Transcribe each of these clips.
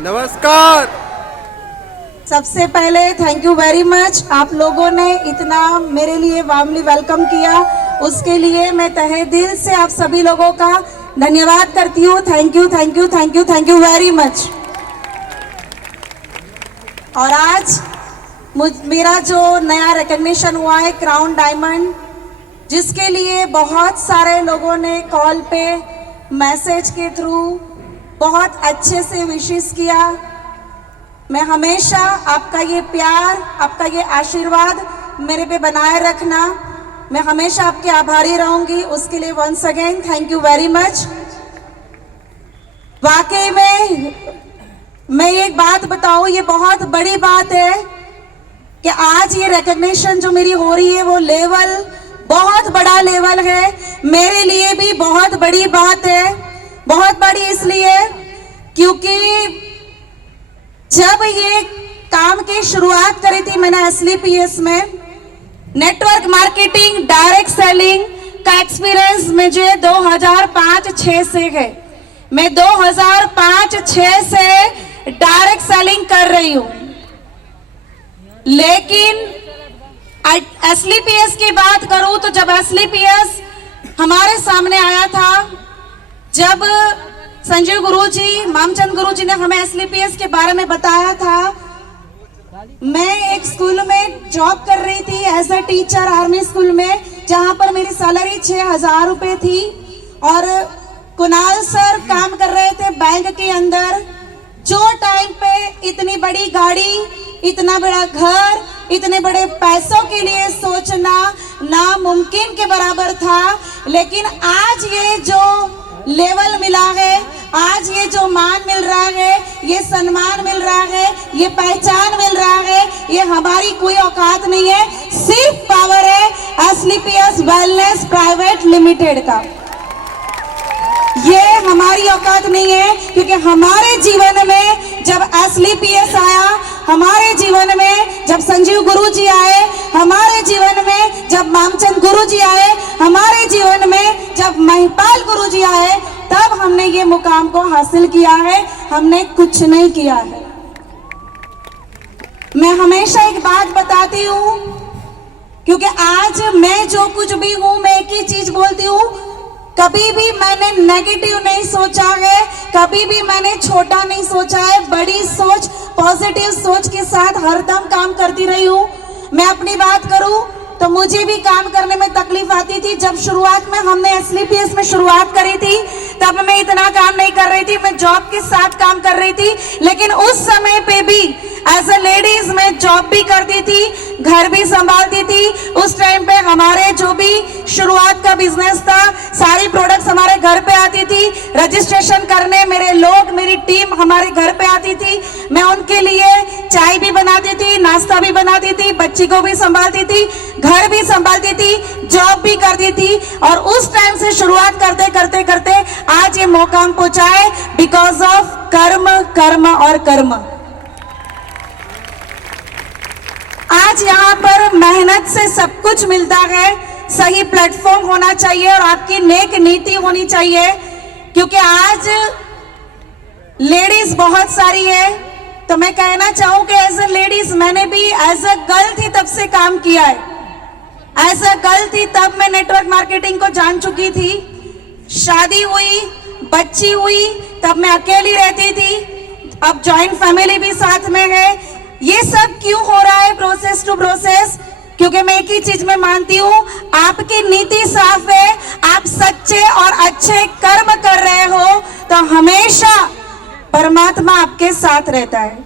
नमस्कार। सबसे पहले थैंक यू वेरी मच, आप लोगों ने इतना मेरे लिए वार्मली वेलकम किया, उसके लिए मैं तहे दिल से आप सभी लोगों का धन्यवाद करती हूँ। Thank you thank you thank you thank you very much. और आज मेरा जो नया रिकॉग्निशन हुआ है क्राउन डायमंड, जिसके लिए बहुत सारे लोगों ने कॉल पे मैसेज के थ्रू बहुत अच्छे से विशेस किया। मैं हमेशा आपका ये प्यार, आपका ये आशीर्वाद मेरे पे बनाए रखना, मैं हमेशा आपके आभारी रहूंगी। उसके लिए once again thank you very much. वाकई में मैं एक बात बताऊं, ये बहुत बड़ी बात है कि आज ये रिकॉग्निशन जो मेरी हो रही है वो लेवल बहुत बड़ा लेवल है, मेरे लिए भी बहुत बड़ी बात है। बहुत बड़ी इसलिए क्योंकि जब ये काम की शुरुआत करी थी मैंने SLPS में, नेटवर्क मार्केटिंग डायरेक्ट सेलिंग का एक्सपीरियंस मुझे 2005-06 से है। मैं 2005-06 से डायरेक्ट सेलिंग कर रही हूं, लेकिन SLPS की बात करूं तो जब SLPS हमारे सामने आया था, जब संजीव गुरुजी, मामचंद गुरुजी ने हमें SLPS के बारे में बताया था, मैं एक स्कूल में जॉब कर रही थी as a teacher army school में, जहां पर मेरी सैलरी 6,000 रुपए थी। और कुणाल सर काम कर रहे थे बैंक के अंदर। जो टाइम पे इतनी बड़ी गाड़ी, इतना बड़ा घर, इतने बड़े पैसों के लिए सोचना नामुमकिन के बराबर था, लेकिन आज ये जो लेवल मिला है, आज ये जो मान मिल रहा है, ये सम्मान मिल रहा है, ये पहचान मिल रहा है, ये हमारी कोई औकात नहीं है, सिर्फ पावर है SLPS वेलनेस प्राइवेट लिमिटेड का। ये हमारी औकात नहीं है, क्योंकि हमारे जीवन में जब SLPS आया, हमारे जीवन में जब संजीव गुरुजी आए, हमारे जीवन में जब मामचंद गुरुजी आए, हमारे जीवन में जब महिपाल गुरुजी आए, तब हमने ये मुकाम को हासिल किया है, हमने कुछ नहीं किया है। मैं हमेशा एक बात बताती हूँ, क्योंकि आज मैं जो कुछ भी हूँ, मैं एक ही चीज बोलती हूँ, कभी भी मैंने नेगेटिव नहीं सोचा है, कभी भी मैंने छोटा नहीं सोचा है, बड़ी सोच, पॉजिटिव सोच के साथ हरदम काम करती रही हूँ। मैं अपनी बात करूँ तो मुझे भी काम करने में तकलीफ आती थी। जब शुरुआत में हमने SLPS में शुरुआत करी थी, तब मैं इतना काम नहीं कर रही थी, मैं जॉब के साथ काम कर रही थी, लेकिन उस समय पे भी एज अ लेडीज मैं जॉब भी करती थी, घर भी संभालती थी। उस टाइम पे हमारे जो भी शुरुआत का बिजनेस था, सारी प्रोडक्ट्स हमारे घर पे आती थी, रजिस्ट्रेशन करने मेरे लोग, मेरी टीम हमारे घर पे आती थी। मैं उनके लिए चाय भी बनाती थी, नाश्ता भी बनाती थी, बच्ची को भी संभालती थी, घर भी संभालती थी, जॉब भी करती थी। और उस टाइम से शुरुआत करते करते करते आज ये मुकाम पहुंचा है, बिकॉज ऑफ कर्म कर्म और कर्म। आज यहाँ पर मेहनत से सब कुछ मिलता है, सही प्लेटफॉर्म होना चाहिए और आपकी नेक नीति होनी चाहिए, क्योंकि आज लेडीज बहुत सारी है। तो मैं कहना चाहूँ कि एज अ लेडीज मैंने भी एज अ गर्ल थी तब से काम किया है। एज अ गर्ल थी तब मैं नेटवर्क मार्केटिंग को जान चुकी थी। शादी हुई, बच्ची हुई, तब मैं अकेली रहती थी, अब जॉइंट फैमिली भी साथ में है। ये सब क्यों हो रहा है, प्रोसेस टू प्रोसेस? क्योंकि मैं एक ही चीज में मानती हूँ, आपकी नीति साफ है, आप सच्चे और अच्छे कर्म कर रहे हो तो हमेशा परमात्मा आपके साथ रहता है।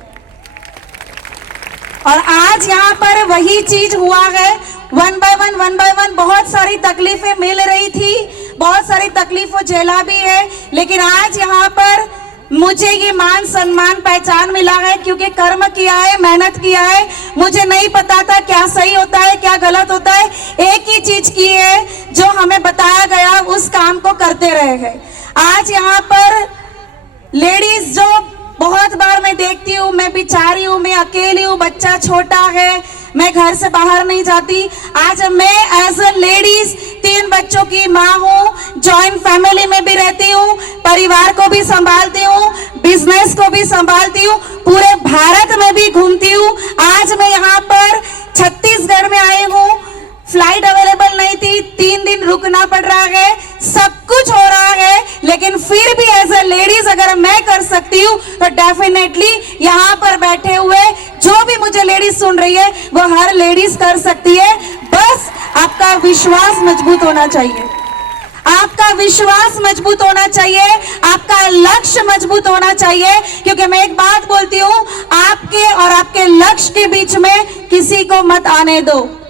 और आज यहाँ पर वही चीज हुआ है। वन बाय वन बहुत सारी तकलीफें मिल रही थी, बहुत सारी तकलीफों झेला भी है, लेकिन आज यहाँ पर मुझे ये मान सम्मान पहचान मिला है, क्योंकि कर्म किया है, मेहनत किया है। मुझे नहीं पता था क्या सही होता है, क्या गलत होता है, एक ही चीज की है, जो हमें बताया गया उस काम को करते रहे हैं। आज यहाँ पर लेडीज जो बहुत बार मैं देखती हूँ, मैं बिचारी हूँ, मैं अकेली हूँ, बच्चा छोटा है, मैं घर से बाहर नहीं जाती। आज मैं एज अ लेडीज 3 बच्चों की माँ हूँ, जॉइंट फैमिली में भी रहती हूँ, परिवार को भी संभालती हूँ, बिजनेस को भी संभालती हूँ, पूरे भारत में भी घूमती हूँ। आज मैं यहाँ पर छत्तीसगढ़ में आई हूँ, फ्लाइट अवेलेबल नहीं थी, 3 दिन रुकना पड़ रहा है, सब कुछ हो रहा है, लेकिन फिर भी एज ए लेडीज अगर मैं कर सकती हूँ तो डेफिनेटली यहाँ पर बैठे हुए जो भी मुझे लेडीज सुन रही है वो हर लेडीज कर सकती है। बस आपका विश्वास मजबूत होना चाहिए, आपका विश्वास मजबूत होना चाहिए, आपका लक्ष्य मजबूत होना चाहिए। क्योंकि मैं एक बात बोलती हूँ, आपके और आपके लक्ष्य के बीच में किसी को मत आने दो।